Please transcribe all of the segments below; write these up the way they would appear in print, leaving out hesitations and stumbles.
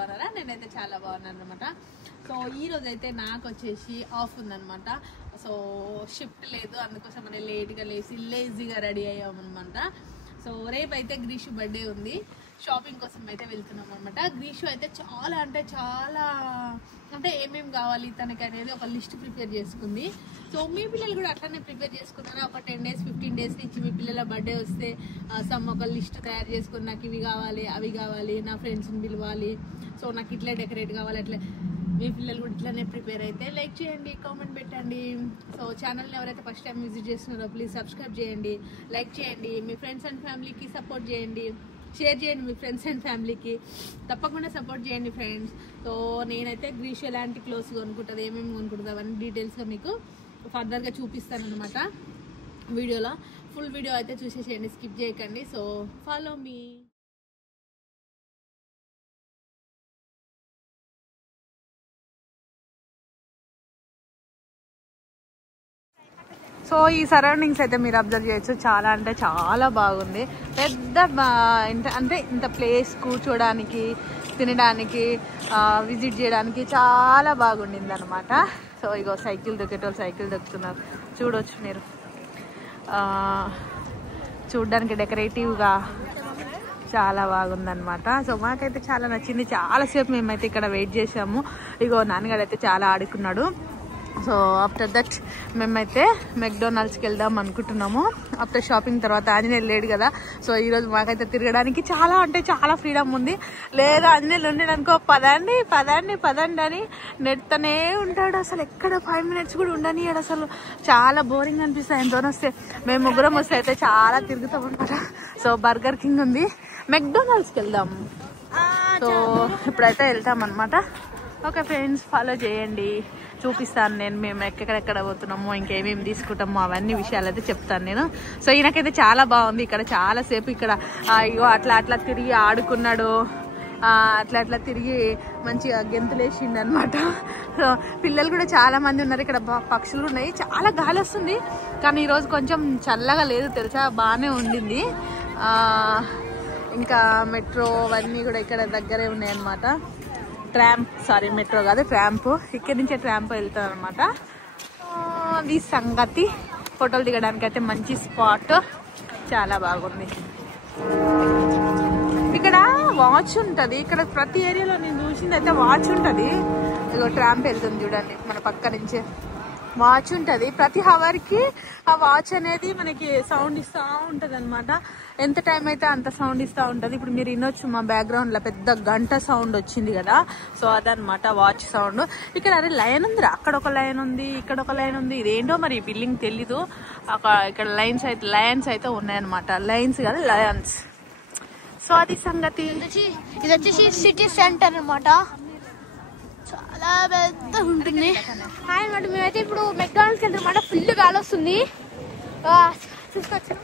బాగున్నారా? నేనైతే చాలా బాగున్నాను అనమాట. సో ఈ రోజు అయితే నాకు వచ్చేసి ఆఫ్ ఉందనమాట. సో షిఫ్ట్ లేదు, అందుకోసం మనం లేట్గా లేజీగా రెడీ అయ్యామన్నమాట. సో రేపు అయితే గ్రీషు బర్త్డే ఉంది, షాపింగ్ కోసం అయితే వెళ్తున్నాం అనమాట. గ్రీషు అయితే చాలా అంటే ఏమేమి కావాలి తనకి అనేది ఒక లిస్ట్ ప్రిపేర్ చేసుకుంది. సో మీ పిల్లలు కూడా అట్లానే ప్రిపేర్ చేసుకున్నారా? ఒక 10 days 15 days నుంచి మీ పిల్లల బర్త్డే వస్తే ఒక లిస్ట్ తయారు చేసుకుని నాకు ఇవి కావాలి అవి కావాలి, నా ఫ్రెండ్స్ని పిలవాలి, సో నాకు ఇట్లా డెకరేట్ కావాలి, అట్లా మీ పిల్లలు కూడా ఇట్లానే ప్రిపేర్ అయితే లైక్ చేయండి, కామెంట్ పెట్టండి. సో ఛానల్ని ఎవరైతే ఫస్ట్ టైం విజిట్ చేస్తున్నారో ప్లీజ్ సబ్స్క్రైబ్ చేయండి, లైక్ చేయండి, మీ ఫ్రెండ్స్ అండ్ ఫ్యామిలీకి సపోర్ట్ చేయండి, షేర్ చేయండి, మీ ఫ్రెండ్స్ అండ్ ఫ్యామిలీకి తప్పకుండా సపోర్ట్ చేయండి ఫ్రెండ్స్. సో నేనైతే గ్రీష్ ఎలాంటి క్లోత్స్ కొనుక్కుంటుంది, ఏమేమి కొనుక్కుంటుంది అవన్నీ డీటెయిల్స్గా మీకు ఫర్దర్గా చూపిస్తాను అనమాట వీడియోలో. ఫుల్ వీడియో అయితే చూసేసేయండి, స్కిప్ చేయకండి. So follow me. సో ఈ సరౌండింగ్స్ అయితే మీరు అబ్జర్వ్ చేయొచ్చు, చాలా అంటే చాలా బాగుంది. పెద్ద అంటే ఇంత ప్లేస్ కూర్చోడానికి, తినడానికి, విజిట్ చేయడానికి చాలా బాగుండింది అనమాట. సో ఇగో సైకిల్ దొక్కేటోళ్ళు సైకిల్ దొక్కుతున్నారు, చూడవచ్చు మీరు. చూడడానికి డెకరేటివ్గా చాలా బాగుందనమాట. సో మాకైతే చాలా నచ్చింది. చాలాసేపు మేమైతే ఇక్కడ వెయిట్ చేసాము. ఇగో నాన్నగారు అయితే చాలా ఆడుకున్నాడు. సో ఆఫ్టర్ దట్ మేమైతే మెక్డొనాల్డ్స్కి వెళ్దాం అనుకుంటున్నాము. ఆఫ్టర్ షాపింగ్ తర్వాత ఆంజనేయులు లేడు కదా, సో ఈరోజు మాకైతే తిరగడానికి చాలా అంటే చాలా ఫ్రీడమ్ ఉంది. లేదా ఆంజనేయులు ఉండేది అనుకో, పదండి పదండి పదండి అని నెడుతూనే ఉంటాడు. అసలు ఎక్కడ 5 minutes కూడా ఉండనియాడు. అసలు చాలా బోరింగ్ అనిపిస్తుంది ఆయనతో వస్తే. మేము ముగ్గురం వస్తే అయితే చాలా తిరుగుతాం అనమాట. సో బర్గర్ కింగ్ ఉంది, మెక్డొనాల్డ్స్కి వెళ్దాం. సో ఇప్పుడైతే వెళ్తాం అనమాట. ఓకే ఫ్రెండ్స్, ఫాలో చేయండి, చూపిస్తాను నేను మేము ఎక్కడెక్కడ పోతున్నామో, ఇంకేమేమి తీసుకుంటామో అవన్నీ విషయాలు అయితే చెప్తాను నేను. సో ఈయనకైతే చాలా బాగుంది. ఇక్కడ చాలాసేపు ఇక్కడ ఇగో అట్లా తిరిగి ఆడుకున్నాడు, అట్లా తిరిగి మంచిగా గెంతులేసిండు అనమాట. సో పిల్లలు కూడా చాలా మంది ఉన్నారు. ఇక్కడ పక్షులు ఉన్నాయి, చాలా గాలి వస్తుంది. కానీ ఈరోజు కొంచెం చల్లగా లేదు తెలుసా, బాగానే ఉండింది. ఇంకా మెట్రో అవన్నీ కూడా ఇక్కడ దగ్గరే ఉన్నాయి అనమాట. మెట్రో కాదు, ట్రాంప్. ఇక్కడి నుంచే ట్రాంప్ వెళ్తాం అనమాట. అది సంగతి. ఫోటోలు దిగడానికి అయితే మంచి స్పాట్, చాలా బాగుంది. ఇక్కడ వాచ్ ఉంటుంది. ఇక్కడ ప్రతి ఏరియాలో నేను చూసింది అయితే వాచ్ ఉంటుంది. ఇగో ట్రాంప్ వెళ్తుంది చూడండి, మన పక్క నుంచే వాచ్ ఉంటుంది. ప్రతి హవర్కి ఆ వాచ్ అనేది మనకి సౌండ్ ఇస్తూ ఉంటుంది అనమాట. ఎంత టైం అయితే అంత సౌండ్ ఇస్తూ ఉంటుంది. ఇప్పుడు మీరు వినొచ్చు మా బ్యాక్గ్రౌండ్లో పెద్ద గంట సౌండ్ వచ్చింది కదా, సో అదనమాట వాచ్ సౌండ్. ఇక్కడ అరే లైన్ ఉందిరా, అక్కడ ఒక లైన్ ఉంది, ఇక్కడ ఒక లైన్ ఉంది. ఇదేంటో మరి బిల్డింగ్ తెలీదు. ఇక్కడ లయన్స్ అయితే ఉన్నాయన్నమాట. లైన్స్ కాదు, లయన్స్. సో అది సంగతి. ఇది వచ్చేసి సిటీ సెంటర్ అనమాట, చాలా పెద్ద ఉంటుంది. హాయ్ అనమాట, మేమైతే ఇప్పుడు మెక్డానల్డ్స్కి వెళ్తాం అనమాట. ఫుల్ గాలి వస్తుంది, చూసుకోవచ్చు.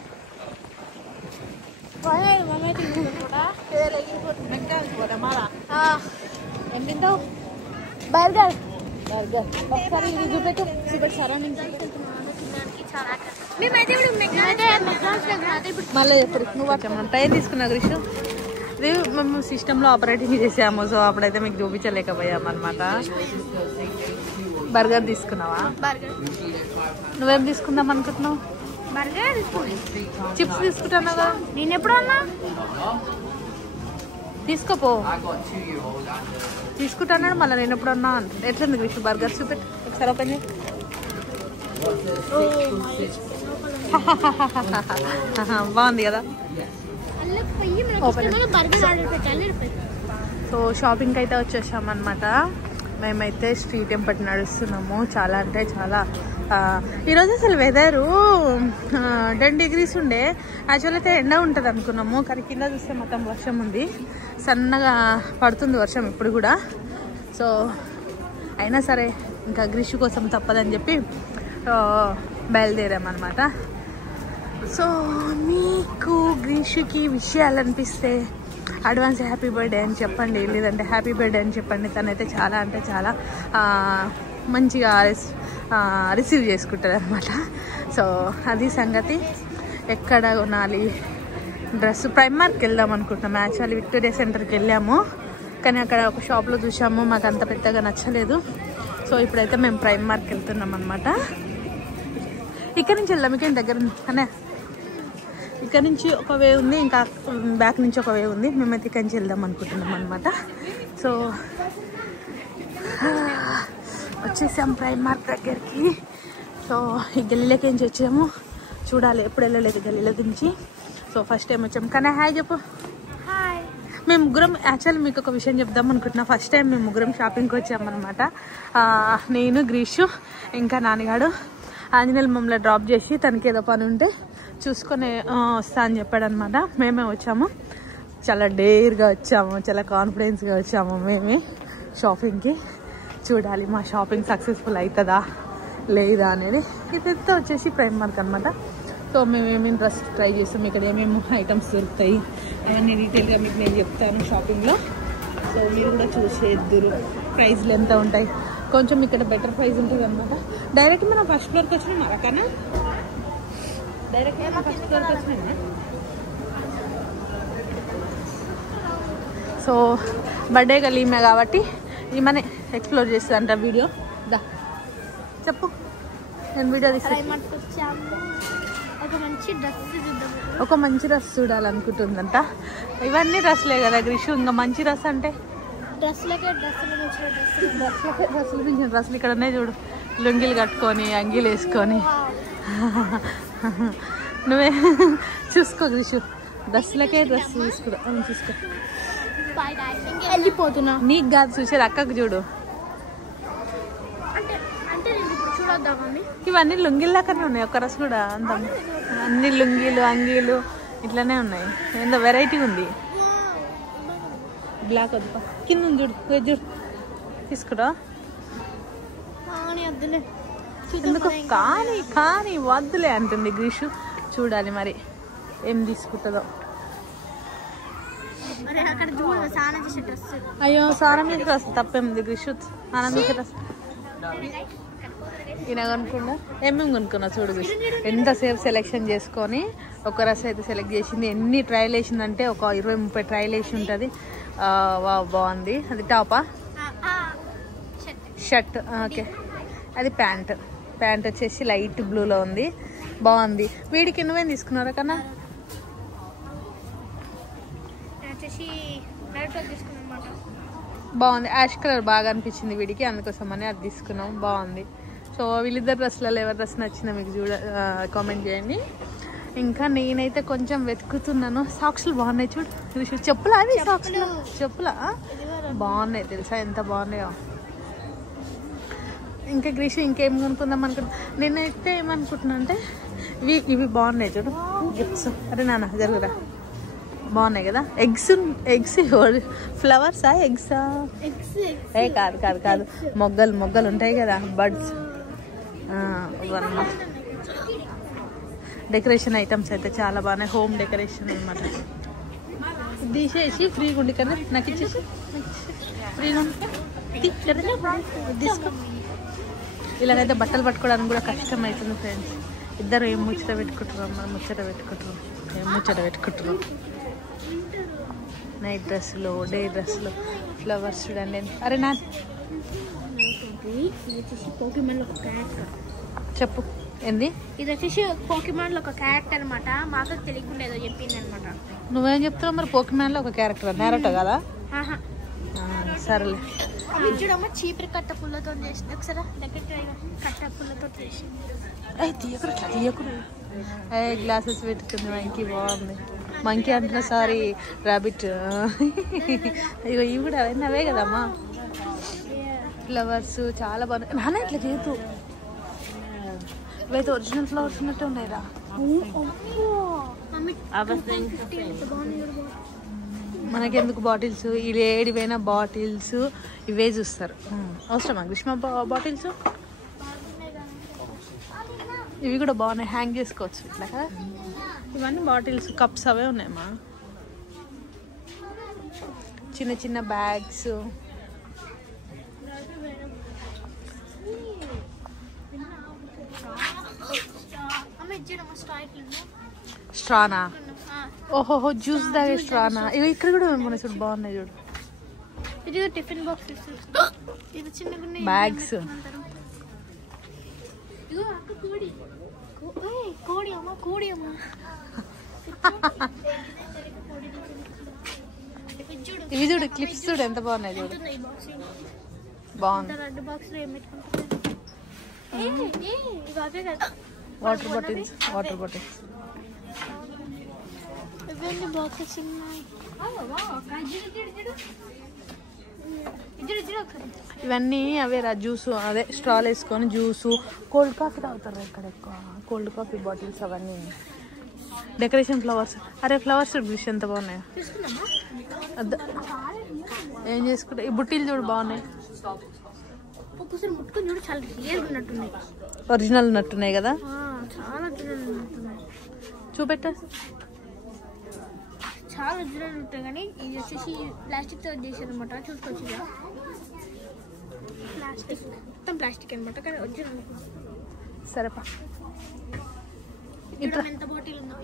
బర్గర్ ఒకసారి చూపెట్టు సరౌండింగ్. మేమైతే ఇప్పుడు మెక్డానల్డ్స్కి వెళ్తాం. మళ్ళీ ఎప్పుడు నువ్వు టైం తీసుకున్నావు గ్రీషు? ఇది మేము సిస్టంలో ఆపరేటింగ్ చేసాము, సో అప్పుడైతే మీకు చూపించలేకపోయాము అనమాట. బర్గర్ తీసుకున్నావా? నువ్వేం తీసుకుందాం అనుకుంటున్నావు? బర్గర్, చిప్స్ తీసుకుంటున్నావు కదా. నేను ఎప్పుడు అన్నా తీసుకోపో, తీసుకుంటున్నాడు మళ్ళీ నేను ఎప్పుడు అన్నా అంట. ఎట్లుంది గ్రీషు బర్గర్? చూపెట్టు ఒకసారి, ఓపెన్ చేయి. బాగుంది కదా. సో షాపింగ్కి అయితే వచ్చేసామన్నమాట. మేమైతే స్ట్రీట్ ఎంపటి నడుస్తున్నాము. చాలా అంటే చాలా ఈరోజు అసలు వెదరు 10 degrees ఉండే. యాక్చువల్ అయితే ఎండ ఉంటుంది అనుకున్నాము, కానీ కింద చూస్తే మొత్తం వర్షం ఉంది. సన్నగా పడుతుంది వర్షం ఇప్పుడు కూడా. సో అయినా సరే ఇంకా గ్రీషు కోసం తప్పదని చెప్పి బయలుదేరామన్నమాట. సో మీకు గ్రీషుకి విషయాలు అనిపిస్తే అడ్వాన్స్ హ్యాపీ బర్త్డే అని చెప్పండి, లేదంటే హ్యాపీ బర్త్డే అని చెప్పండి. తనైతే చాలా అంటే చాలా మంచిగా రిసీవ్ చేసుకుంటుంది అనమాట. సో అది సంగతి. ఎక్కడ కొనాలి డ్రెస్? ప్రైమార్కి వెళ్దాం అనుకుంటున్నాం. యాక్చువల్లీ విక్టోరియా సెంటర్కి వెళ్ళాము, కానీ అక్కడ ఒక షాప్లో చూసాము, మాకు అంత పెద్దగా నచ్చలేదు. సో ఇప్పుడైతే మేము ప్రైమ్ మార్క్ వెళ్తున్నాం అనమాట. ఇక్కడ నుంచి వెళ్దాం, ఇక్కడ దగ్గర అనే ఇక్కడ నుంచి ఒక వే ఉంది, ఇంకా బ్యాక్ నుంచి ఒక వే ఉంది. మేమైతే ఇక్కడి నుంచి వెళ్దాం అనుకుంటున్నాం అనమాట. సో వచ్చేసాం ప్రైమ్ మార్క్ దగ్గరికి. సో ఈ గల్లీలోకి నుంచి వచ్చాము, చూడాలి ఎప్పుడు వెళ్ళలేదు గల్లీలో నుంచి. సో ఫస్ట్ టైం వచ్చాము. కానీ హాయ్ చెప్పు. హాయ్. మేము ముగ్గురం యాక్చువల్లీ మీకు ఒక విషయం చెప్దాం అనుకుంటున్నా. ఫస్ట్ టైం మేము ముగ్గురం షాపింగ్కి వచ్చామన్నమాట. నేను, గ్రీషు, ఇంకా నాన్నగాడు. ఆంజనేయులు మమ్మల్ని డ్రాప్ చేసి తనకి ఏదో పని ఉంటే చూసుకొని వస్తా అని చెప్పాడనమాట. మేమే వచ్చాము, చాలా డేర్గా వచ్చాము, చాలా కాన్ఫిడెన్స్గా వచ్చాము మేమే షాపింగ్కి. చూడాలి మా షాపింగ్ సక్సెస్ఫుల్ అవుతుందా లేదా అనేది. ఇదంతా వచ్చేసి ప్రైమ్ మార్క్ అనమాట. సో మేము ఏమేమి డ్రెస్ ట్రై చేస్తాం, ఇక్కడ ఏమేమి ఐటమ్స్ దొరుకుతాయి అవన్నీ డీటెయిల్గా మీకు నేను చెప్తాను షాపింగ్లో. సో మీరు కూడా చూసేద్దురు ప్రైస్లు ఎంత ఉంటాయి. కొంచెం ఇక్కడ బెటర్ ప్రైస్ ఉంటుంది అనమాట. డైరెక్ట్ మనం ఫస్ట్ ఫ్లోర్కి వచ్చినాం మరకనా, డైరెక్ట్గా ఫస్ట్ ఫ్లోర్కి వచ్చినామా. సో బర్త్డే గలీమే కాబట్టి ఈమెనే ఎక్స్ప్లోర్ చేస్తుందంట. వీడియో దా చెప్పు, నేను వీడియో తీసుకుని ఒక మంచి డ్రెస్ చూడాలనుకుంటుందంట. ఇవన్నీ డ్రెస్లే కదా గ్రీషు, ఇంకా మంచి డ్రెస్ అంటే డ్రెస్సులు ఇక్కడ ఉన్నాయి చూడు, లుంగిలు కట్టుకొని అంగీలు వేసుకొని. నువ్వే చూసుకో గ్రీషు, డ్రెస్సులకే డ్రెస్ చూసుకో. వెళ్ళిపోతున్నా. నీకు కాదు చూసేది, అక్కకు చూడు. ఇవన్నీ లుంగిల్లాకనే ఉన్నాయి, ఒక డ్రెస్ కూడా అంత. అన్ని లుంగీలు అంగీలు ఇట్లానే ఉన్నాయి, ఏందో వెరైటీ ఉంది. బ్లాక్ వద్దు, కింద చూడు, చూడు తీసుకురా. ఎందుకు కానీ కానీ వద్దులే అంటుంది గ్రీషు. చూడాలి మరి ఏం తీసుకుంటుందో. అయ్యో సారం మీద డ్రెస్ తప్పేముంది గ్రీషు, ఆనంద డ్రెస్ ఈయన కొనుక్కున్నా. ఏమేమి కొనుక్కున్నా చూడు గ్రీషు, ఎంతసేపు సెలెక్షన్ చేసుకొని ఒక డ్రెస్ అయితే సెలెక్ట్ చేసింది. ఎన్ని ట్రయల్ వేసిందంటే ఒక 20-30 ట్రయల్ వేసి ఉంటుంది. బాగుంది. అది టాపా, షర్ట్, ఓకే. అది ప్యాంట్ వచ్చేసి లైట్ బ్లూలో ఉంది, బాగుంది. వీడికి నువ్వేం తీసుకున్నారా కన్నా? బాగుంది, యాష్ కలర్ బాగా అనిపించింది వీడికి, అందుకోసం అని అది తీసుకున్నాం, బాగుంది. సో వీళ్ళిద్దరు డ్రెస్లలో ఎవరి డ్రెస్ నచ్చినా మీకు కామెంట్ చేయండి. ఇంకా నేనైతే కొంచెం వెతుకుతున్నాను. సాక్స్లు బాగున్నాయి చూడు, చెప్పులా అవి సాక్స్లు, చెప్పులా బాగున్నాయి తెలుసా, ఎంత బాగున్నాయో. ఇంకా గ్రీషు ఇంకేం కొనుక్కుందాం అనుకుంటా. నేనైతే ఏమనుకుంటున్నా అంటే ఇవి బాగున్నాయి చూడు గిఫ్ట్స్. అరే నాన్న జరుగురా, బాగున్నాయి కదా. ఎగ్స్ ఫ్లవర్సా ఎగ్సా? ఏ కాదు కాదు కాదు, మొగ్గలు ఉంటాయి కదా, బర్డ్స్. డెకరేషన్ ఐటమ్స్ అయితే చాలా బాగున్నాయి, హోమ్ డెకరేషన్ అనమాట. తీసేసి ఫ్రీగా ఉండి కదా నాకు ఇచ్చేసి, ఫ్రీగా తీసుకో. ఇలాగైతే బట్టలు పట్టుకోవడానికి కూడా కష్టం అవుతుంది ఫ్రెండ్స్. ఇద్దరు ఏం ముచ్చట పెట్టుకుంటున్నాం, మనం ముచ్చట పెట్టుకుంటున్నాం. నైట్ డ్రెస్సులు, డే డ్రెస్సులు, ఫ్లవర్స్ చూడండి. అరే నా చెప్పు ఏంది? ఇది వచ్చేసి పోకీమాన్లో ఒక క్యారెక్టర్ అనమాట, మాకు తెలియకుండా ఏదో చెప్పింది అనమాట. నువ్వేం చెప్తున్నావు మరి? పోకీమాన్లో ఒక క్యారెక్టర్ నేరట కదా? సరేలే. అవి చూడమ్మా చీపురు కట్ట పుల్లతో చేసింది, ఒకసారి దగ్గర కట్ట పుల్లతో చేసింది. తీయకుడు గ్లాసెస్ పెట్టుకుంది మంకీ, బాగుంది. మంకీ అంటున్నా, సారీ రాబిట్. అయ్యో ఇవి కూడా అవే కదమ్మా. ఫ్లవర్స్ చాలా బాగున్నాయి నాన్న, ఇట్లా చేయదు. ఇవైతే ఒరిజినల్ ఫ్లవర్స్ ఉన్నట్టు ఉన్నాయిరా. మనకెందుకు బాటిల్స్, ఇది ఏడిపోయిన బాటిల్స్ ఇవే చూస్తారు. అవసరమా గ్రీష్మ బాటిల్స్? ఇవి కూడా బాగున్నాయి, హ్యాంగ్ చేసుకోవచ్చు ఇట్లా కదా. ఇవన్నీ బాటిల్స్, కప్స్ అవే ఉన్నాయమ్మా. చిన్న చిన్న బ్యాగ్స్, స్ట్రానా? ఓహోహో జ్యూస్ తాగే స్ట్రానా. ఇవి ఇక్కడ కూడా మన చూడు బాగున్నాయి చూడు. ఇది టిఫిన్ బాక్స్ ఇది చిన్నగా బ్యాగ్స్. ఇదిగో అక్క కోడి కోడి అమ్మ కోడి అమ్మ ఇవి చూడు క్లిప్స్ చూడు ఎంత బాగున్నాయి చూడు. బాగుంది. రెడ్ బాక్స్ లో ఏం పెట్టుకుంటారు? వాటర్ బాటిల్స్ ఇవన్నీ బాక్సెస్ ఉన్నాయి. ఇవన్నీ అవేరా జ్యూసు, అదే స్ట్రాల్ వేసుకొని జ్యూసు. కోల్డ్ కాఫీ తాగుతారు ఇక్కడ ఎక్కువ, కోల్డ్ కాఫీ బాటిల్స్ అవన్నీ. డెకరేషన్ ఫ్లవర్స్, అరే ఫ్లవర్స్ బ్రిష్ ఎంత బాగున్నాయి. ఏం చేసుకుంటా ఈ బుట్టీలు చూడు బాగున్నాయి. ఒక్కసారి ముట్టుకొని చూడు చాలా రియల్ ఉన్నట్టున్నాయి, ఒరిజినల్ ఉన్నట్టున్నాయి కదా. చాలా ఒరిజినల్ ఉన్నట్టున్నాయి. చూపెట్ట. చాలా ఒరిజినల్ ఉంటాయి కానీ ఇది వచ్చేసి ప్లాస్టిక్ తో చేసారు అనమాట. చూసుకోవచ్చు ప్లాస్టిక్, మొత్తం ప్లాస్టిక్ అనమాట కానీ ఒరిజినల్. సరేపా ఎంత బాటిల్ ఉందో.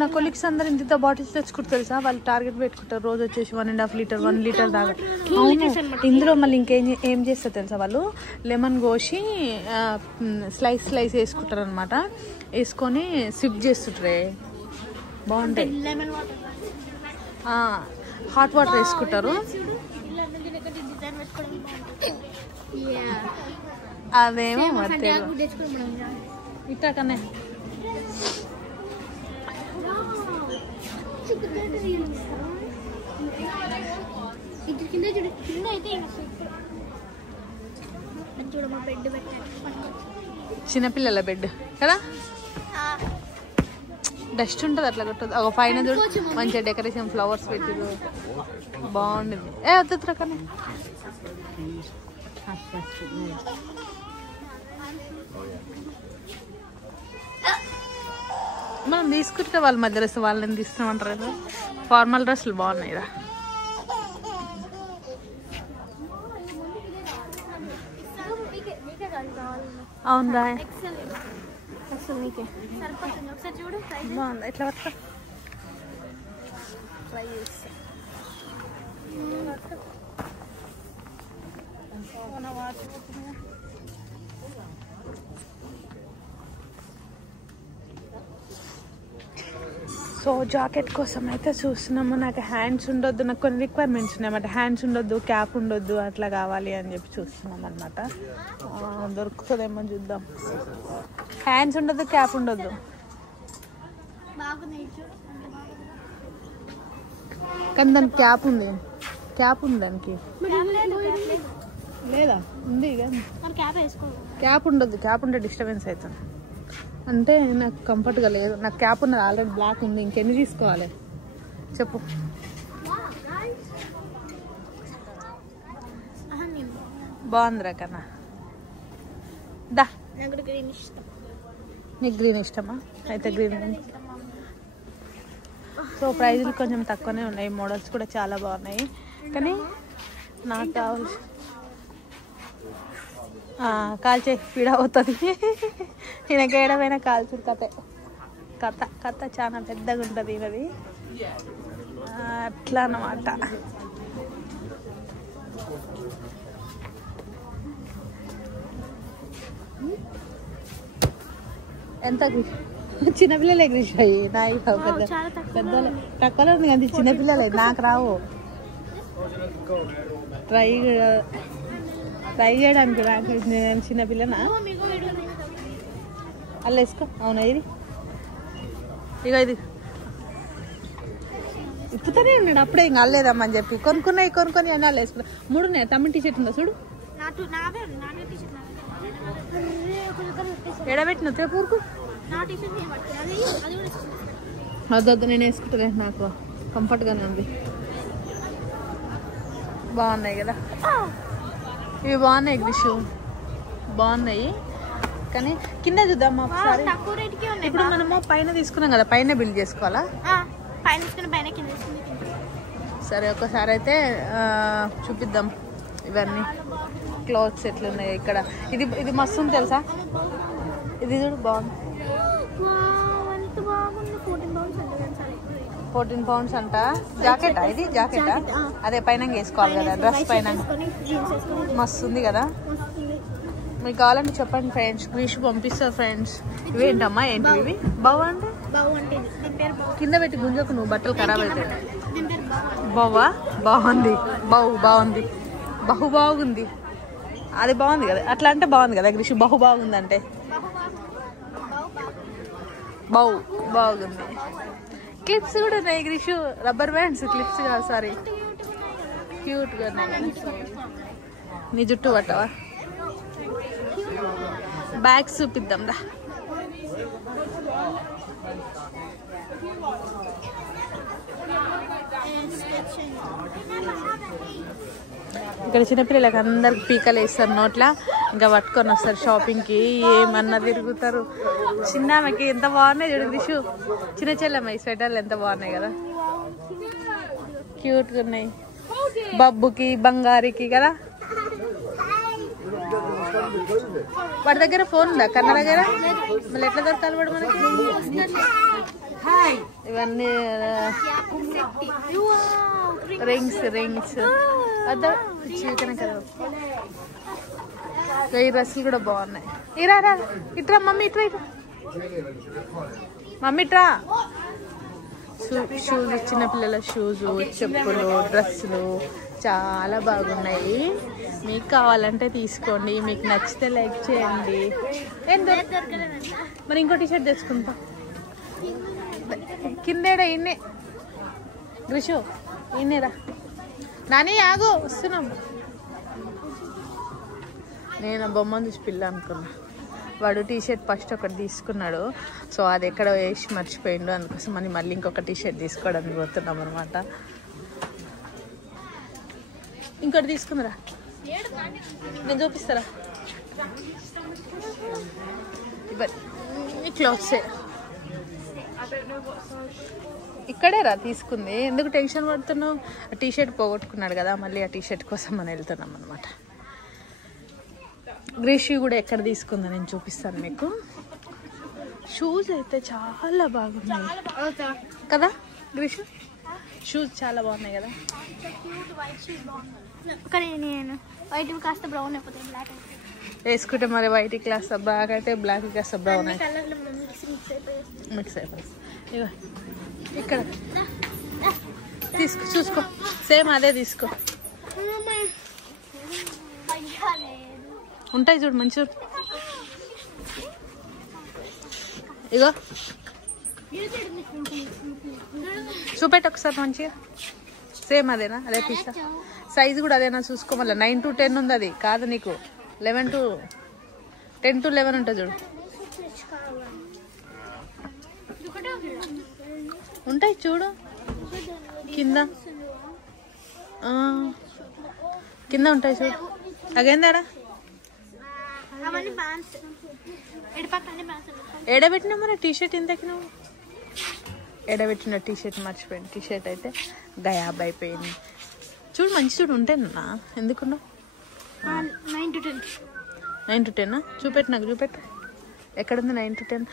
నా కొలీగ్స్ అందరు ఇంత బాటిల్స్ తెచ్చుకుంటారు తెలుసా. వాళ్ళు టార్గెట్ పెట్టుకుంటారు రోజు వచ్చేసి 1.5 లీటర్ 1 లీటర్ దాకా. అవును, ఇందులో మళ్ళీ ఏం చేస్తారు తెలుసా, వాళ్ళు లెమన్ కోసి స్లైస్ వేసుకుంటారు అనమాట. వేసుకొని సిప్ చేస్తుంటారే, బాగుంటాయి. హాట్ వాటర్ వేసుకుంటారు. అదేమో మరి ఇట్లా కన్నా చిన్నపిల్లల బెడ్ కదా. డస్ట్ ఉంటుంది అట్లా కొట్టదు. ఒక పైన చూడు మంచిగా డెకరేషన్ ఫ్లవర్స్ పెట్టిరు, బాగుండేది. వద్దు కానీ మనం తీసుకుంటే వాళ్ళ మధ్య డ్రెస్ వాళ్ళని తీస్తున్నామంటారు కదా. ఫార్మల్ డ్రెస్సులు బాగున్నాయి రా. అవునరా బాగుంది. ఎట్లా పడతా ట్రై చేస్తా. సో జాకెట్ కోసం అయితే చూస్తున్నాము. నాకు హ్యాండ్స్ ఉండొద్దు, నాకు కొన్ని రిక్వైర్మెంట్స్ ఉన్నాయన్నమాట. హ్యాండ్స్ ఉండొద్దు, క్యాప్ ఉండొద్దు, అట్లా కావాలి అని చెప్పి చూస్తున్నాం అనమాట. దొరుకుతుందేమో చూద్దాం. హ్యాండ్స్ ఉండొద్దు, క్యాప్ ఉండొద్దు. కానీ దానికి క్యాప్ ఉంది, క్యాప్ ఉంది దానికి లేదా ఉంది కానీ క్యాప్ ఉండొద్దు. క్యాప్ ఉంటే డిస్టర్బెన్స్ అవుతుంది. అంటే నాకు కంఫర్ట్గా లేదు. నాకు క్యాప్ ఉన్నది ఆల్రెడీ బ్లాక్ ఉంది. ఇంకెన్ని తీసుకోవాలి చెప్పు. బాగుందిరా కన్నా. దా నీకు గ్రీన్ ఇష్టమా? అయితే గ్రీన్. సో ప్రైజులు కొంచెం తక్కువనే ఉన్నాయి, మోడల్స్ కూడా చాలా బాగున్నాయి. కానీ నాకు కావాల్సి కాల్చే పీడ అవుతుంది. ఈయనకి ఏడమైనా కాల్చుడు కథ చాలా పెద్దగా ఉంటుంది ఈయనది. అట్లా అన్నమాట. ఎంత చిన్నపిల్లలు ఎగిరిసాయి నాయి పెద్ద తక్కువలో ఉంది కానీ చిన్నపిల్లలే నాకు రావు. ట్రై చేయడానికి నాకు నేను చిన్నపిల్లనా అల్ల వేసుకో. అవునా ఇది ఇక ఇది ఇప్పుతూనే ఉన్నాడు. అప్పుడే ఇంకా అల్లేదమ్మా అని చెప్పి కొనుక్కొని అన్నీ అల్ల వేసుకున్నా. 3 ఉన్నాయి. తమిళ టీషర్ట్ ఉందా చూడు. ఎడబెట్టిన త్రేపూరుకు వద్దు, నేను వేసుకుంటలే. నాకు కంఫర్ట్గానే ఉంది. బాగున్నాయి కదా ఇవి, బాగున్నాయి. విషు బాగున్నాయి కానీ కింద చూద్దాం ఒకసారి. ఇప్పుడు మనము పైన తీసుకున్నాం కదా, పైన బిల్డ్ చేసుకోవాలా? సరే ఒకసారి అయితే చూపిద్దాం ఇవన్నీ క్లాత్స్ ఎట్లున్నాయి ఇక్కడ. ఇది మస్తు ఉంది తెలుసా. ఇది చూడు బాగుంది. 14 pounds అంట. జాకెటా ఇది? జాకెటా? అదే పైన వేసుకోవాలి కదా, డ్రెస్ పైన. మస్తు ఉంది కదా. మీకు కావాలంటే చెప్పండి ఫ్రెండ్స్, గ్రీష్ పంపిస్తా ఫ్రెండ్స్. ఇవేంటమ్మా? ఏంటి ఇవి? బావు అంటే కింద పెట్టి గుంజకు, నువ్వు బట్టలు ఖరాబ్ అవుతాయి. బావా? బాగుంది. బాగుంది. బాగుంది. అది బాగుంది కదా, అట్లా అంటే బాగుంది కదా గ్రీష్. బాగుంది అంటే బాగుంది. క్లిప్స్ కూడా ఉన్నాయి గ్రీషు, రబ్బర్ బ్యాండ్స్. క్లిప్స్ కాదు, సారీ, క్యూట్గా ఉన్నాయి. నీ జుట్టు పట్టవా? బ్యాగ్స్ చూపిద్దాం రా. ఇక్కడ చిన్నపిల్లలకి అందరికి పీకలు వేస్తారు నోట్లా, ఇంకా పట్టుకొని వస్తారు షాపింగ్కి. ఏమన్నా తిరుగుతారు. చిన్నమ్మకి ఎంత బాగున్నాయి చూడు గ్రీషు. చిన్న చెల్లెమ్మ ఈ స్వెటర్లు ఎంత బాగున్నాయి కదా, క్యూట్గా ఉన్నాయి. బబ్బుకి బంగారికి కదా. వాడి దగ్గర ఫోన్ ఉందా కన్న దగ్గర? మళ్ళీ ఎట్లా దొరకాలి వాడు మనకి? ఇవన్నీ రింగ్స్ అదా చీకన కదా. ఈ డ్రెస్సులు కూడా బాగున్నాయి. ఇరా ఇట్రా మమ్మీ, ఇట్రా మమ్మీ ఇట్రా. షూస్, చిన్నపిల్లల షూస్, చెప్పులు, డ్రెస్సులు చాలా బాగున్నాయి. మీకు కావాలంటే తీసుకోండి, మీకు నచ్చితే లైక్ చేయండి. మరి ఇంకో టీషర్ట్ తెచ్చుకుంటా. కిందేడా ఇన్నే గ్రీషు, ఇన్నేరా. నాని ఆగు, వస్తున్నాం. నేను బొమ్మను చూసి పిల్ల అనుకున్నా. వాడు టీషర్ట్ ఫస్ట్ ఒకటి తీసుకున్నాడు, సో అది ఎక్కడ వేసి మర్చిపోయిండు. అందుకోసం అని మళ్ళీ ఇంకొక టీషర్ట్ తీసుకోవడానికి పోతున్నాం అనమాట. ఇంకోటి తీసుకుందరా, నేను చూపిస్తారా. ఇవన్నీ క్లాత్సే. ఇక్కడే రా తీసుకుంది. ఎందుకు టెన్షన్ పడుతున్నావు? ఆ టీషర్ట్ పోగొట్టుకున్నాడు కదా, మళ్ళీ ఆ టీషర్ట్ కోసం మనం వెళ్తున్నాం అనమాట. గ్రీషి కూడా ఎక్కడ తీసుకుందో నేను చూపిస్తాను మీకు. షూస్ అయితే చాలా బాగున్నాయి కదా గ్రీషు. షూస్ చాలా బాగున్నాయి కదా. వేసుకుంటే మరి వైట్ క్లాస్ బ్లాక్ అయితే బ్లాక్ క్లాస్ బ్రౌన్ మిక్స్ అయిపోయింది. ఇగో ఇక్కడ తీసుకో, చూసుకో, సేమ్ అదే తీసుకో. ఉంటాయి చూడు మంచి. ఇగో చూపెట్టు ఒకసారి మంచిగా. సేమ్ అదేనా? అదే తీసా. సైజు కూడా అదేనా చూసుకో. మళ్ళీ 9 to 10 ఉంది. అది కాదు నీకు 10 to 11 ఉంటుంది చూడు. ఉంటాయి చూడు కింద ఉంటాయి చూడు. అగేందారా ఎడబెట్టినా మరి టీషర్ట్ ఇంతకి నువ్వు ఎడబెట్టిన టీషర్ట్ మర్చిపోయింది. టీషర్ట్ అయితే గయాబ్ అయిపోయింది చూడు. మంచి చూడు ఉంటాయన్నా. ఎందుకున్నావు? 9 to 10 చూపెట్టు, నాకు చూపెట్టు. ఎక్కడుంది 9 to 10?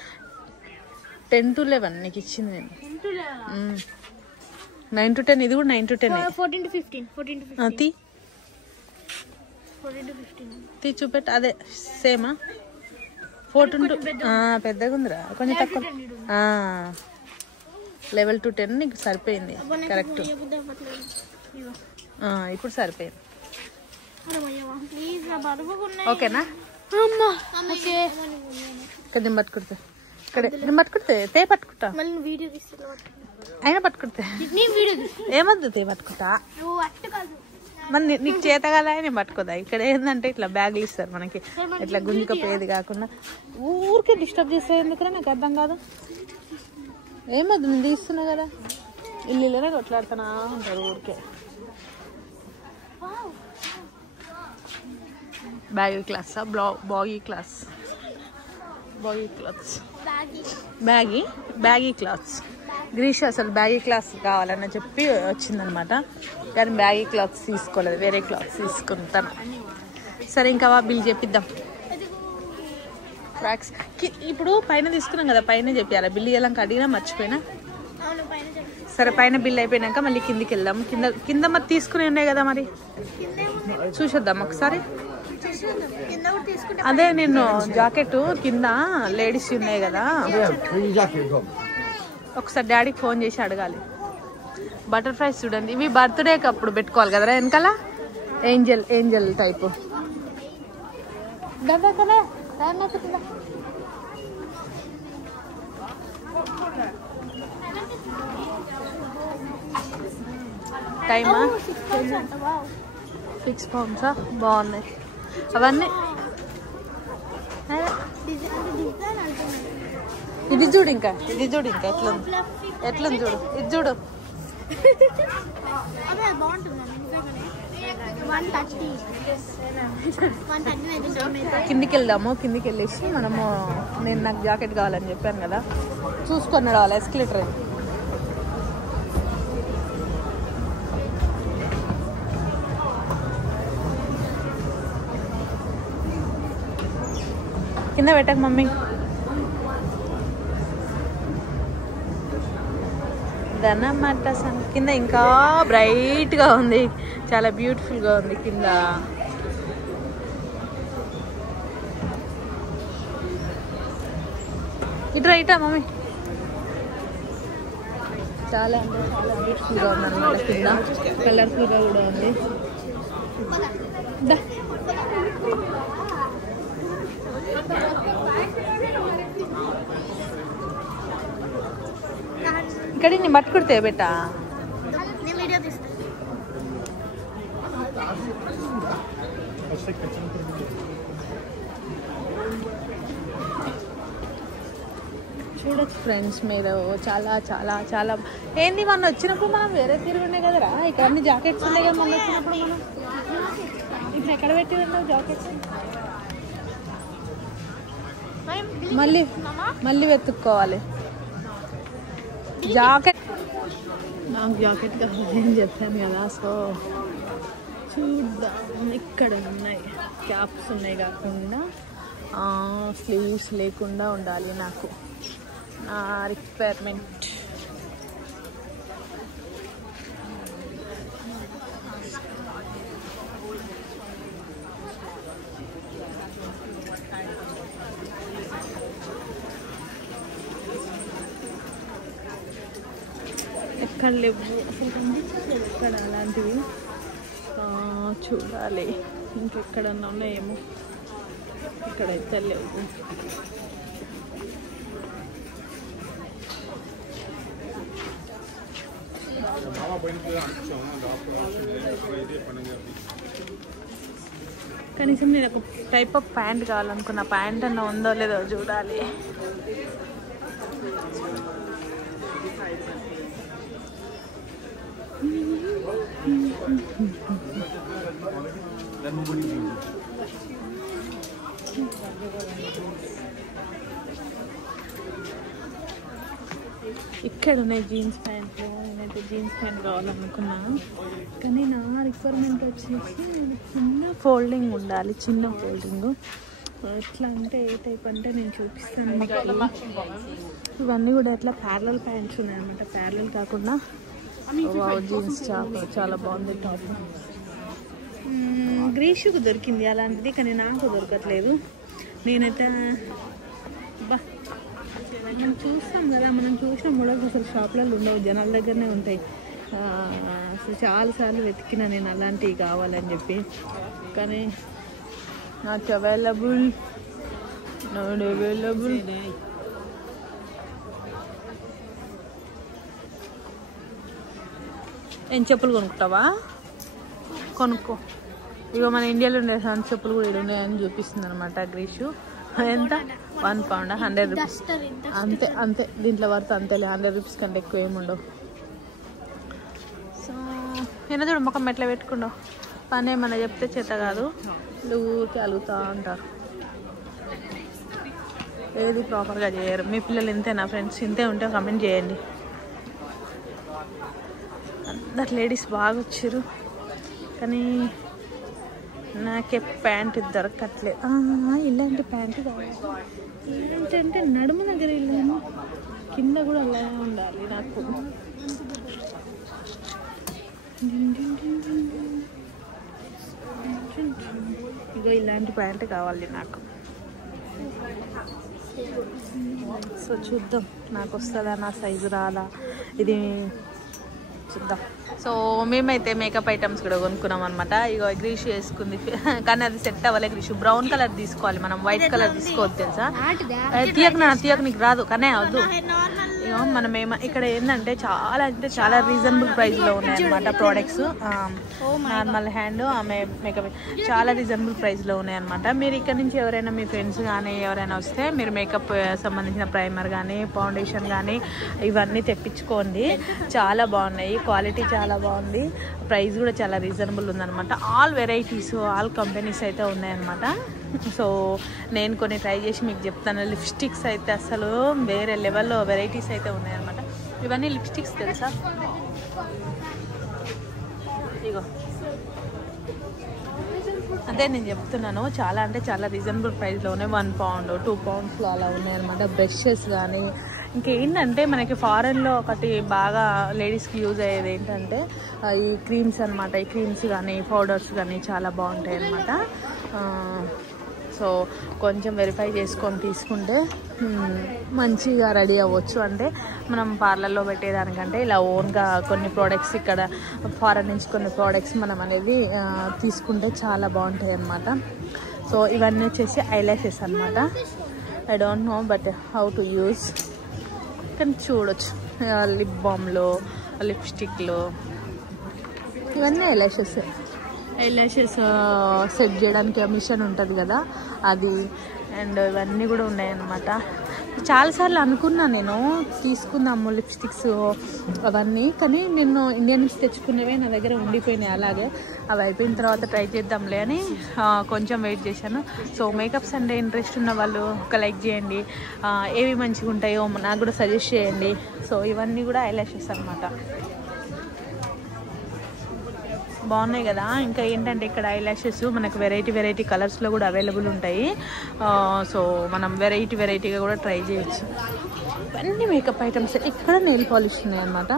10 to 11 నీకు ఇచ్చింది నేను. 9 to 10. ఇది కూడా 9 to 10. 14 to 15. తీ 14 to 15. తీ చూపెట్టు. అదే సేమా? 14 to పెద్దగా ఉందిరా, కొంచెం తక్కువ. లెవెల్ to 10 నీకు సరిపోయింది. కరెక్ట్. ఇప్పుడు సరిపోయింది. ఓకేనా? ఇక్కడ నేను పట్టుకుంటా. ఇక్కడ నేను పట్టుకుంటే తే పట్టుకుంటా. అయినా పట్టుకుంటే ఏమద్దు, తే పట్టుకుంటా. మరి నీకు చేత కదా నేను పట్టుకోదా. ఇక్కడ ఏంటంటే ఇట్లా బ్యాగులు ఇస్తారు మనకి, ఇట్లా గుంజుకపోయేది కాకుండా. ఊరికే డిస్టర్బ్ చేస్తే ఎందుకురా నాకు అర్థం కాదు. ఏమద్దు, నేను తీస్తున్నా కదా. ఇల్లునే కొట్లాడుతున్నా ఉంటారు ఊరికే. బ్యాగీ క్లాసా? Baggy clothes. Baggy clothes. గ్రీష్ అసలు బ్యాగీ క్లాత్స్ కావాలని చెప్పి వచ్చిందనమాట, కానీ బ్యాగీ క్లాత్స్ తీసుకోలేదు, వేరే క్లాత్స్ తీసుకుంటాను. సరే ఇంకా బిల్ చెప్పిద్దాం. ఫ్రాక్స్ ఇప్పుడు పైన తీసుకున్నాం కదా, పైన చెప్పాలి. బిల్ ఇవ్వాలని అడిగినా మర్చిపోయినా. సరే పైన బిల్ అయిపోయినాక మళ్ళీ కిందికి వెళ్దాం. కింద మరి తీసుకుని ఉన్నాయి కదా, మరి చూసొద్దాం ఒకసారి. అదే నేను జాకెట్ కింద లేడీస్ ఉన్నాయి కదా, ఒకసారి డాడీకి ఫోన్ చేసి అడగాలి. బటర్ఫ్లైస్ చూడండి, ఇవి బర్త్డేకి అప్పుడు పెట్టుకోవాలి కదరా వెనకాల, ఏంజల్ టైపు. టైమా 6 pounds బాగున్నాయి అవన్నీ. ఇది చూడు ఇంకా ఎట్లుంది చూడు, ఇది చూడు. కిందికి వెళ్దాము. కిందికి వెళ్ళేసి మనము, నేను నాకు జాకెట్ కావాలని చెప్పాను కదా, చూసుకొని రావాలి. ఎస్కలేటర్ కింద పెట్టక మమ్మీ. దన్నమాట కింద ఇంకా బ్రైట్గా ఉంది, చాలా బ్యూటిఫుల్గా ఉంది కింద. ఇట్రా మమ్మీ. చాలా అంటే చాలా బ్యూటిఫుల్గా ఉంది అన్నమాట కింద, కలర్ఫుల్గా కూడా ఉంది. ఇక్కడ నీ మట్టుకుడితే బెట్టా చూడొచ్చు ఫ్రెండ్స్ మీరు. చాలా చాలా చాలా ఏంది, మొన్న వచ్చినప్పుడు మనం వేరే తిరుగుండే కదరా, ఇక్కడ అన్ని జాకెట్స్ ఉన్నాయి కదా. మొన్న వచ్చినప్పుడు మనం ఇప్పుడు ఎక్కడ పెట్టి ఉన్నావు జాకెట్స్? మళ్ళీ వెతుక్కోవాలి జాకెట్. నాకు జాకెట్ కావాలని చెప్పాను కదా, సో చూద్దాం. ఇక్కడ ఉన్నాయి క్యాప్స్ ఉన్నాయి కాకుండా, స్లీవ్స్ లేకుండా ఉండాలి నాకు, నా రిక్వైర్మెంట్. ఎక్కడ లేవు అసలు, కనిపించలేదు ఎక్కడ అలాంటివి. చూడాలి ఇంకెక్కడన్నా ఉన్నాయేమో, ఇక్కడైతే లేవు. కనీసం నేను ఒక టైప్ ఆఫ్ ప్యాంట్ కావాలనుకున్న, ప్యాంట్ అన్న ఉందో లేదో చూడాలి. ఇక్కడ ఉన్నాయి జీన్స్ ప్యాంట్లు. నేనైతే జీన్స్ ప్యాంట్ కావాలనుకున్నాను, కానీ నా రిక్వైర్మెంట్ వచ్చేసి చిన్న ఫోల్డింగ్ ఉండాలి, చిన్న ఫోల్డింగ్. ఎట్లా అంటే ఏ టైప్ అంటే నేను చూపిస్తాను మీకు. ఇవన్నీ కూడా ఎట్లా ప్యారలల్ ప్యాంట్స్ ఉన్నాయన్నమాట, ప్యారలల్ కాకుండా. జీన్స్ చాలా బాగుంది టాప్. గ్రీషుకు దొరికింది అలాంటిది, కానీ నాకు దొరకట్లేదు. నేనైతే మనం చూస్తాం కదా, మనం చూసిన మోడల్స్ అసలు షాప్లలో ఉండవు, జనాల దగ్గరనే ఉంటాయి. అసలు చాలాసార్లు వెతికినా నేను అలాంటివి కావాలని చెప్పి, కానీ నాట్ అవైలబుల్. ఏం చెప్పులు కొనుక్కుంటావా? కొనుక్కో. ఇగో మన ఇండియాలో ఉండే సంత చెప్పులు కూడా ఉన్నాయని చూపిస్తుంది అనమాట గ్రీషు. ఎంత? 1 pound 100 రూపీస్ అంతే. అంతే దీంట్లో వర్త్ అంతేలే, 100 రూపీస్ కంటే ఎక్కువ ఏముండవు. సో ఏదో చూడు ముఖం ఎట్లా పెట్టుకుండవు, పని ఏమన్నా చెప్తే చేత కాదు, ఊరికే అలుగుతూ ఉంటారు, ఏది ప్రాపర్గా చేయరు. మీ పిల్లలు ఇంతేనా ఫ్రెండ్స్? ఇంతే ఉంటే కమెంట్ చేయండి. అందరు లేడీస్ బాగా వచ్చారు, కానీ నాకే ప్యాంట్ దొరకట్లేదు. ఇలాంటి ప్యాంటు కావాలి. ఏంటంటే నడుము దగ్గర వెళ్ళాను, కింద కూడా అలాగే ఉండాలి నాకు. ఇగో ఇలాంటి ప్యాంట్ కావాలి నాకు. సో చూద్దాం నాకు వస్తుందా, నా సైజు రాదా, ఇది చూద్దాం. సో మేమైతే మేకప్ ఐటమ్స్ కూడా కొనుక్కున్నాం అనమాట. ఇగో గ్రీష్ వేసుకుంది కానీ అది సెట్ అవ్వలే. గ్రీష్ బ్రౌన్ కలర్ తీసుకోవాలి మనం, వైట్ కలర్ తీసుకోవద్దు తెలుసా. తీయకు నీకు రాదు కానీ వద్దు. ఇగో మనం ఇక్కడ ఏంటంటే చాలా రీజనబుల్ ప్రైస్లో ఉన్నాయన్నమాట ప్రోడక్ట్స్. నార్మల్ హ్యాండ్ ఆమె మేకప్ చాలా రీజనబుల్ ప్రైస్లో ఉన్నాయన్నమాట. మీరు ఇక్కడ నుంచి ఎవరైనా మీ ఫ్రెండ్స్ కానీ ఎవరైనా వస్తే మీరు మేకప్ సంబంధించిన ప్రైమర్ కానీ ఫౌండేషన్ కానీ ఇవన్నీ తెప్పించుకోండి. చాలా బాగున్నాయి, క్వాలిటీ చాలా బాగుంది, ప్రైస్ కూడా చాలా రీజనబుల్ ఉందన్నమాట. ఆల్ వెరైటీస్ ఆల్ కంపెనీస్ అయితే ఉన్నాయన్నమాట. సో నేను కొన్ని ట్రై చేసి మీకు చెప్తాను. లిప్స్టిక్స్ అయితే అసలు వేరే లెవెల్లో వెరైటీస్ అయితే ఉన్నాయన్నమాట. ఇవన్నీ లిప్స్టిక్స్ తెలుసా, ఇగో అదే నేను చెప్తున్నాను. చాలా అంటే చాలా రీజనబుల్ ప్రైస్లో ఉన్నాయి. 1 pound 2 poundsలో అలా ఉన్నాయన్నమాట. బ్రషెస్ కానీ ఇంకేంటంటే మనకి ఫారెన్లో ఒకటి బాగా లేడీస్కి యూజ్ అయ్యేది ఏంటంటే ఈ క్రీమ్స్ అనమాట. ఈ క్రీమ్స్ కానీ పౌడర్స్ కానీ చాలా బాగుంటాయి అన్నమాట. సో కొంచెం వెరిఫై చేసుకొని తీసుకుంటే మంచిగా రెడీ అవ్వచ్చు. అంటే మనం పార్లర్లో పెట్టేదానికంటే ఇలా ఓన్గా కొన్ని ప్రోడక్ట్స్ ఇక్కడ ఫారెన్ నుంచి కొన్ని ప్రోడక్ట్స్ మనం అనేది తీసుకుంటే చాలా బాగుంటాయి అన్నమాట. సో ఇవన్నీ వచ్చేసి ఐలాషెస్ అనమాట. I don't know but how to use, కానీ చూడొచ్చు. లిప్ బామ్లో లిప్స్టిక్లో ఇవన్నీ ఐలాషెస్ సెట్ చేయడానికి మిషన్ ఉంటుంది కదా అది, అండ్ ఇవన్నీ కూడా ఉన్నాయన్నమాట. చాలాసార్లు అనుకున్నా నేను తీసుకుందాము లిప్స్టిక్స్ అవన్నీ, కానీ నేను ఇండియా నుంచి తెచ్చుకునేవే నా దగ్గర ఉండిపోయినాయి అలాగే. అవి అయిపోయిన తర్వాత ట్రై చేద్దాంలే అని కొంచెం వెయిట్ చేశాను. సో మేకప్స్ అంటే ఇంట్రెస్ట్ ఉన్న వాళ్ళు ఒక లైక్ చేయండి, ఏవి మంచిగా ఉంటాయో నాకు కూడా సజెస్ట్ చేయండి. సో ఇవన్నీ కూడా ఐలాషెస్ అనమాట, బాగున్నాయి కదా. ఇంకా ఏంటంటే ఇక్కడ ఐలాషెస్ మనకు వెరైటీ కలర్స్లో కూడా అవైలబుల్ ఉంటాయి. సో మనం వెరైటీగా కూడా ట్రై చేయొచ్చు. ఇవన్నీ మేకప్ ఐటమ్స్. ఇక్కడ నెయిల్ పాలిష్ ఉన్నాయి అనమాట.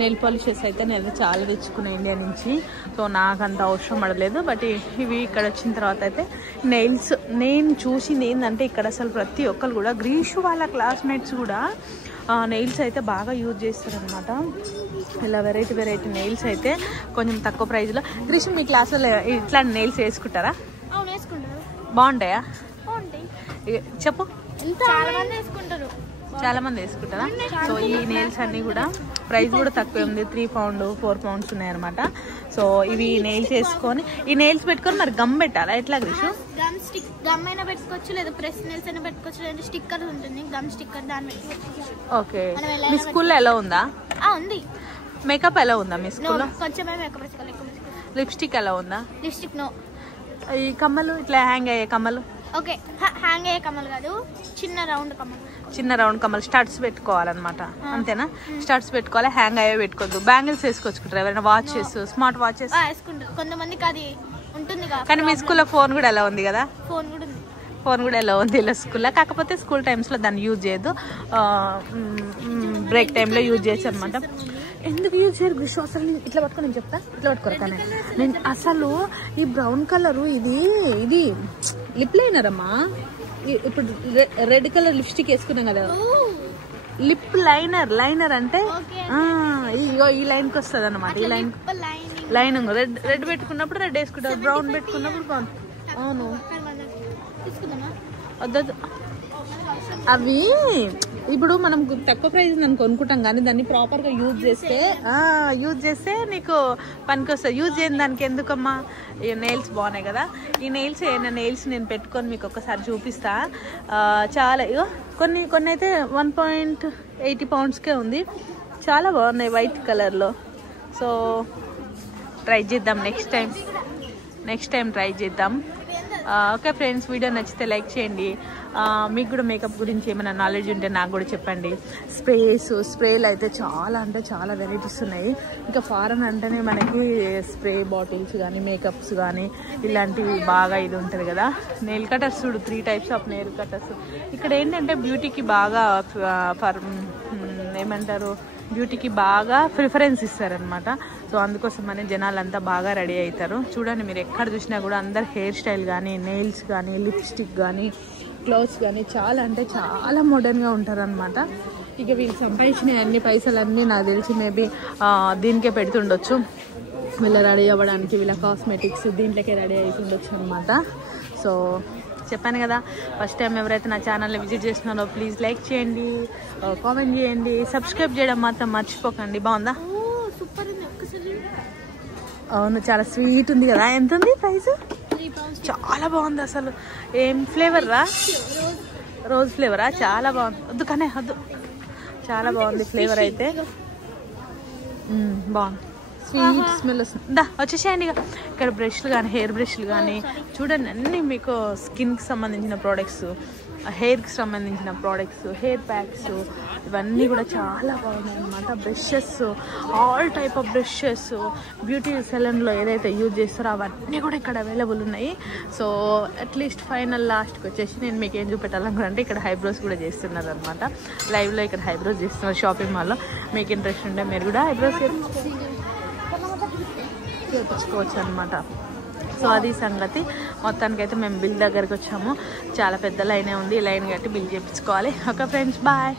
నెయిల్ పాలిషెస్ అయితే నేను చాలా తెచ్చుకున్నాను ఇండియా నుంచి. సో నాకు అంత అవసరం పడలేదు, బట్ ఇవి ఇక్కడ వచ్చిన తర్వాత అయితే నెయిల్స్ నేను చూసింది ఏంటంటే ఇక్కడ అసలు ప్రతి ఒక్కరు కూడా గ్రీషు వాళ్ళ క్లాస్మేట్స్ కూడా నెయిల్స్ అయితే బాగా యూజ్ చేస్తారనమాట. ఇలా వెరైటీ నెయిల్స్ అయితే కొంచెం తక్కువ ప్రైస్లో. గ్రీషు మీ క్లాస్లో ఇట్లాంటి నెయిల్స్ వేసుకుంటారా? బాగుంటాయా చెప్పు. చాలా మంది వేసుకుంటారా? సో ఈ నెయిల్స్ అన్నీ కూడా ప్రైస్ కూడా తక్కువ ఉంది. 3 pound 4 pounds ఉన్నాయన్నమాట. సో ఇవి నెయిల్స్ వేసుకొని ఈ నెయిల్స్ పెట్టుకొని మరి గమ్ పెట్టాలా ఎట్లా గ్రీషు? గమ్ అయినా పెట్టుకోవచ్చు, లేదా ప్రెస్ నెయిల్స్ అయినా పెట్టుకోవచ్చు, లేదా స్టిక్కర్ ఉంటుంది గమ్ స్టిక్కర్ దాన్ని పెట్టి. ఓకే, మీ స్కూల్లో ఎలా ఉందా? ఉంది. మేకప్ ఎలా ఉందా మీ స్కూల్లో? కొంచెమే మేకప్ వేసుకోవాలి. లిప్స్టిక్ ఎలా ఉందా? Lipstick no. ఈ కమ్మలు ఇట్లా హ్యాంగ్ అయ్యే కమ్మలు? ఓకే, హ్యాంగ్ అయ్యే కమ్మలు కాదు, చిన్న రౌండ్ కమ్మలు స్టడ్స్ పెట్టుకోవాలన్నమాట. అంతేనా? స్టడ్స్ పెట్టుకోవాలి, హ్యాంగ్ అయ్యే పెట్టుకోవద్దు. బ్యాంగిల్స్ వేసుకొచ్చుకుంటారు ఎవరైనా, వాచెస్ స్మార్ట్ వాచెస్ వేసుకుంటారు కొంతమందికి. అది ఉంటుంది కానీ మీ స్కూల్లో ఫోన్ కూడా ఎలా ఉంది కదా? ఫోన్ కూడా ఎలా ఉంది ఇలా స్కూల్లో. కాకపోతే స్కూల్ టైమ్స్లో దాన్ని యూజ్ చేయొద్దు, బ్రేక్ టైంలో యూజ్ చేయొచ్చు అనమాట. ఎందుకు యూజ్ చేయరు గ్రీషు? అసలు నేను ఇట్లా పట్టుకో, నేను చెప్తా ఇట్లా పట్టుకోరు. కానీ నేను అసలు ఈ బ్రౌన్ కలరు ఇది లిప్ లైనర్ అమ్మా. ఇప్పుడు రెడ్ కలర్ లిప్స్టిక్ వేసుకున్నాం కదా, లిప్ లైనర్ అంటే ఈ లైన్కి వస్తుంది అనమాట. ఈ లైనింగ్ రెడ్ పెట్టుకున్నప్పుడు రెడ్ వేసుకుంటారు, బ్రౌన్ పెట్టుకున్నప్పుడు బ్రౌన్. అవును, వద్దదు. అవి ఇప్పుడు మనం తక్కువ ప్రైస్ దాన్ని కొనుక్కుంటాం, కానీ దాన్ని ప్రాపర్గా యూజ్ చేస్తే నీకు పనికి వస్తుంది. యూజ్ చేయని దానికి ఎందుకమ్మా? ఈ నెయిల్స్ బాగున్నాయి కదా. ఈ నెయిల్స్ నేను పెట్టుకొని మీకు ఒకసారి చూపిస్తా. చాలా ఇగో కొన్ని అయితే 1.80 poundsకే ఉంది. చాలా బాగున్నాయి వైట్ కలర్లో. సో ట్రై చేద్దాం నెక్స్ట్ టైం ట్రై చేద్దాం. ఓకే ఫ్రెండ్స్, వీడియో నచ్చితే లైక్ చేయండి. మీకు కూడా మేకప్ గురించి ఏమైనా నాలెడ్జ్ ఉంటే నాకు కూడా చెప్పండి. స్ప్రేలు అయితే చాలా అంటే చాలా వెరైటీస్ ఉన్నాయి. ఇంకా ఫారెన్ అంటేనే మనకి స్ప్రే బాటిల్స్ కానీ మేకప్స్ కానీ ఇలాంటివి బాగా ఇది ఉంటుంది కదా. నెయిల్ కటర్స్ చూడు, 3 types ఆఫ్ నెయిల్ కటర్స్. ఇక్కడ ఏంటంటే బ్యూటీకి బాగా ఏమంటారు, బ్యూటీకి బాగా ప్రిఫరెన్స్ ఇస్తారనమాట. సో అందుకోసమని జనాలంతా బాగా రెడీ అవుతారు. చూడండి మీరు ఎక్కడ చూసినా కూడా అందరు హెయిర్ స్టైల్ కానీ, నెయిల్స్ కానీ, లిప్స్టిక్ కానీ, క్లోత్స్ కానీ చాలా అంటే చాలా మోడర్న్గా ఉంటారనమాట. ఇక వీళ్ళు సంపాదించిన అన్ని పైసలన్నీ నాకు తెలిసి మేబీ దీనికే పెడుతుండొచ్చు. వీళ్ళు రెడీ అవ్వడానికి, వీళ్ళ కాస్మెటిక్స్ దీంట్లోకే రెడీ అవుతుండొచ్చు అనమాట. సో చెప్పాను కదా, ఫస్ట్ టైం ఎవరైతే నా ఛానల్ని విజిట్ చేస్తున్నారో ప్లీజ్ లైక్ చేయండి, కామెంట్ చేయండి, సబ్స్క్రైబ్ చేయడం మాత్రం మర్చిపోకండి. బాగుందా? అవును, చాలా స్వీట్ ఉంది కదా. ఎంత ఉంది ప్రైస్? చాలా బాగుంది అసలు. ఏం ఫ్లేవర్ రా? రోజ్ ఫ్లేవరా? చాలా బాగుంది. వద్దు కానీ వద్దు, చాలా బాగుంది ఫ్లేవర్ అయితే. బాగుంది, స్వీట్ స్మెల్ వస్తుంది. దా వచ్చేసేయండి. ఇక్కడ బ్రష్లు కానీ, హెయిర్ బ్రష్లు కానీ చూడండి, అన్నీ మీకు స్కిన్కి సంబంధించిన ప్రోడక్ట్స్, హెయిర్కి సంబంధించిన ప్రోడక్ట్స్, హెయిర్ ప్యాక్స్ ఇవన్నీ కూడా చాలా బాగున్నాయి అన్నమాట. Brushes, all type of brushes, beauty సెలూన్లో ఏదైతే యూజ్ చేస్తారో అవన్నీ కూడా ఇక్కడ అవైలబుల్ ఉన్నాయి. సో అట్లీస్ట్ ఫైనల్ లాస్ట్కి వచ్చేసి నేను మీకు ఏం చూపెట్టాలనుకుంటే ఇక్కడ హైబ్రోస్ కూడా చేస్తున్నారు అనమాట. లైవ్లో ఇక్కడ హైబ్రోస్ చేస్తున్నారు షాపింగ్ మాల్లో. మీకు ఇంట్రెస్ట్ ఉంటే మీరు కూడా హైబ్రోస్ చేయించుకోవచ్చు అనమాట. సో అది సంగతి. మొత్తానికైతే మేము బిల్ దగ్గరికి వచ్చాము. చాలా పెద్ద లైనే ఉంది, లైన్ కట్టి బిల్ చేయించుకోవాలి. Okay friends, bye.